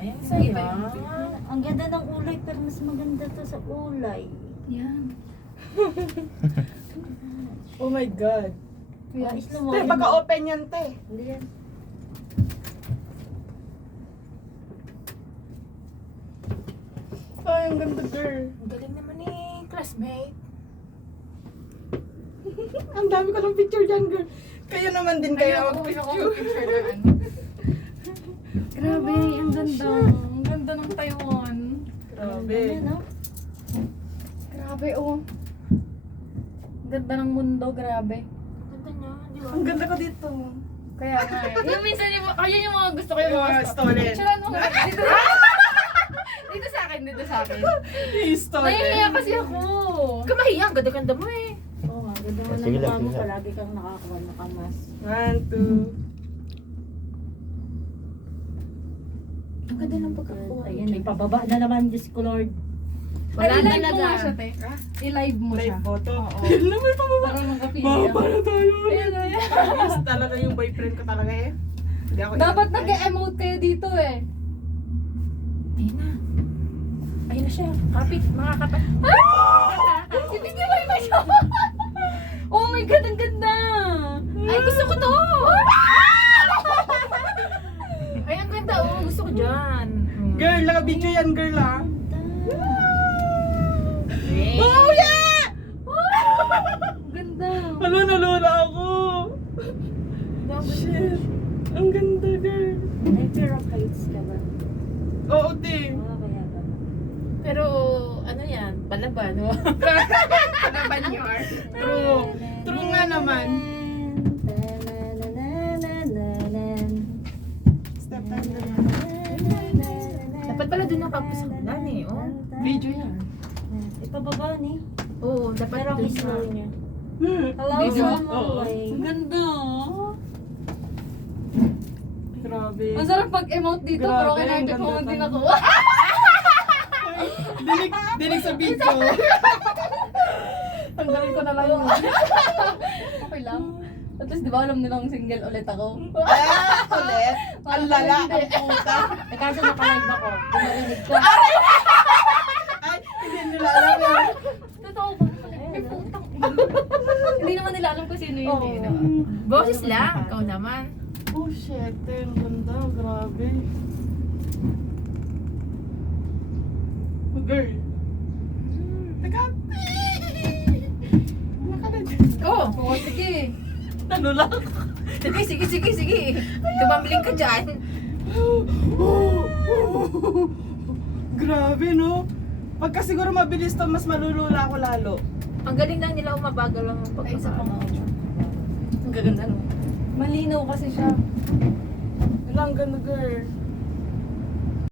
Ayan, sa'yo. Ang ganda ng ulay, pero mas maganda to sa ulay. Yan. Oh my God. Ayos mo. Te, baka open yan, te. Hindi yan. Ay, ang ganda, girl. Ang galing naman ni classmate. Ang dami ko ng picture dyan, girl. Kayo naman din kaya Picture mag-picture. na ano. Grabe, ang ganda. Ang ganda ng Taiwan. Grabe. Ayan, no? Grabe, oh. Ang ganda ng mundo, grabe. Ganda niya, di ba? Ang ganda ko dito. Kaya nga eh. Yung minsan, ayun yung mga gusto ko yung Yung mga mga stolen. Picturean mo nga. Dito, dito sa akin, dito sa akin. History. Nahihiya kasi ako. Kamahiya, ang ganda-ganda mo eh. Oo nga, ganda mo Sige ng lang, mukha mo. sige lang. Palagi kang nakakuha, nakamas. 1, 2. Ang ganda ng pagkakuha. Ayan, may pababa na naman, Diyos ko Lord. Wala I-live mo talaga. nga siya, te. I-live mo siya. Live photo. Oo. Ayun na, may pababa. Para magkapili Baba ka. na tayo. Ayan, ayan. Yes, talaga yung boyfriend ko talaga eh. Hindi ako Dapat inantay. nag-emote kayo dito eh. Ayun na. Ayun na siya. Kapit, mga kapit. Hindi niya may masya. Oh my God, ang ganda. Ay, gusto ko to! Ay, ang ganda. Oo, gusto ko dyan. Girl, naka-video yan, girl ah. Hey. Oh yeah! Ang ganda. Hala, nalula ako. Shit. Ang ganda, girl. May fear of heights ka ba? Oo, te. Oo, kaya ba? Pero, ano yan? Palaban, no? Palaban yun. True. True nga naman. Step Dapat pala doon nakapusakulan eh, oh. Video yan. Ipababa ni. Oo, dapat Pero ang doon slow sa... niya. Hello, Video? Oo. Ang ganda. Grabe. Ang sarap pag-emote dito, Grabe, pero ang kailangan ganda ko din pa. ako. Dinig sa video. Tanggalin ko na lang yun. Okay lang. At least di ba alam nilang single ulit ako? Ulit. Ang lala. Ang puta. Eh, kaso nakalive ako. Pinarinig ka. Ay, hindi nila alam yun. Totoo ba? Ay, putang. Hindi naman nila alam kung sino yun. Oo. eh, no? Boses lang, ikaw naman. Oh shit, ang ganda. Grabe. Oh, girl. Teka. Oh, Oo, sige. Nalula. sige, sige, sige, sige. Tumambling ka dyan. Grabe, no? Pagka siguro mabilis to, mas malulula ako lalo. Ang galing lang nila umabagal lang ang Ay, isa pang pagkakano. Ang gaganda no? Malinaw kasi siya. Wala, ang ganda, girl.